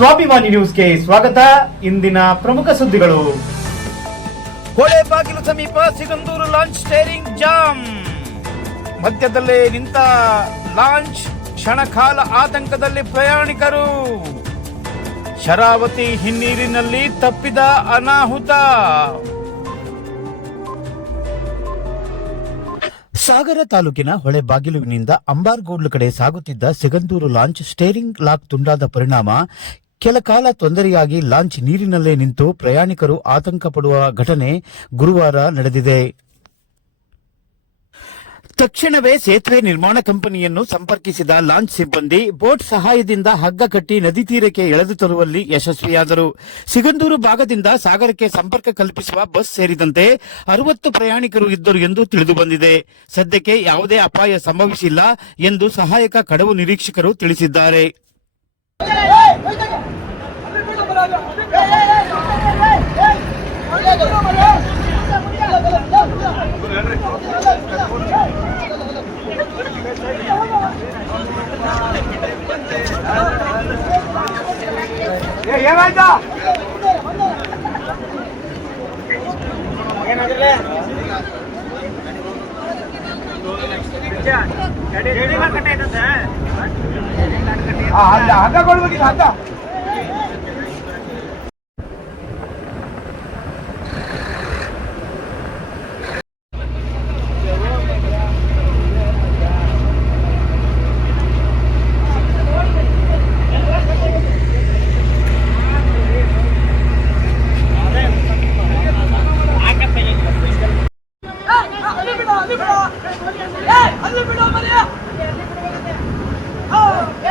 ಸ್ವಾಭಿಮಾನಿ ನ್ಯೂಸ್ಗೆ ಸ್ವಾಗತ. ಇಂದಿನ ಪ್ರಮುಖ ಸುದ್ದಿಗಳು. ಹೊಳೆ ಬಾಗಿಲು ಸಮೀಪ ಸಿಗಂದೂರು ಲಾಂಚ್ ಸ್ಟೇರಿಂಗ್ ಜಾಮ್. ಮಧ್ಯದಲ್ಲೇ ನಿಂತ ಲಾಂಚ್ ಕ್ಷಣಕಾಲ ಆತಂಕದಲ್ಲಿ ಪ್ರಯಾಣಿಕರು. ಶರಾವತಿ ಹಿನ್ನೀರಿನಲ್ಲಿ ತಪ್ಪಿದ ಅನಾಹುತ. ಸಾಗರ ತಾಲೂಕಿನ ಹೊಳೆ ಬಾಗಿಲುವಿನಿಂದ ಅಂಬಾರ್ಗೋಡ್ಲು ಕಡೆ ಸಾಗುತ್ತಿದ್ದ ಸಿಗಂದೂರು ಲಾಂಚ್ ಸ್ಟೇರಿಂಗ್ ಲಾಕ್ ತುಂಡಾದ ಪರಿಣಾಮ ಕೆಲ ಕಾಲ ತೊಂದರೆಯಾಗಿ ಲಾಂಚ್ ನೀರಿನಲ್ಲೇ ನಿಂತು ಪ್ರಯಾಣಿಕರು ಆತಂಕ ಪಡುವ ಘಟನೆ ಗುರುವಾರ ನಡೆದಿದೆ. ತಕ್ಷಣವೇ ಸೇತುವೆ ನಿರ್ಮಾಣ ಕಂಪನಿಯನ್ನು ಸಂಪರ್ಕಿಸಿದ ಲಾಂಚ್ ಸಿಬ್ಬಂದಿ ಬೋಟ್ ಸಹಾಯದಿಂದ ಹಗ್ಗ ಕಟ್ಟಿ ನದಿ ತೀರಕ್ಕೆ ಎಳೆದು ತರುವಲ್ಲಿ ಯಶಸ್ವಿಯಾದರು. ಸಿಗಂದೂರು ಭಾಗದಿಂದ ಸಾಗರಕ್ಕೆ ಸಂಪರ್ಕ ಕಲ್ಪಿಸುವ ಬಸ್ ಸೇರಿದಂತೆ ಅರವತ್ತು ಪ್ರಯಾಣಿಕರು ಇದ್ದರು ಎಂದು ತಿಳಿದು ಬಂದಿದೆ. ಸದ್ಯಕ್ಕೆ ಯಾವುದೇ ಅಪಾಯ ಸಂಭವಿಸಿಲ್ಲ ಎಂದು ಸಹಾಯಕ ಕಡವು ನಿರೀಕ್ಷಕರು ತಿಳಿಸಿದ್ದಾರೆ. ಹಗ್ಗ ಕೊಡ್ಬೇಕಿಲ್ಲ ಹಗ್ಗ ಅಲ್ಲಿ ಬಿಡು ಅಲ್ಲಿ ಬಿಡು ಏ ಅಲ್ಲಿ ಬಿಡು ಮರಿಯ ಏ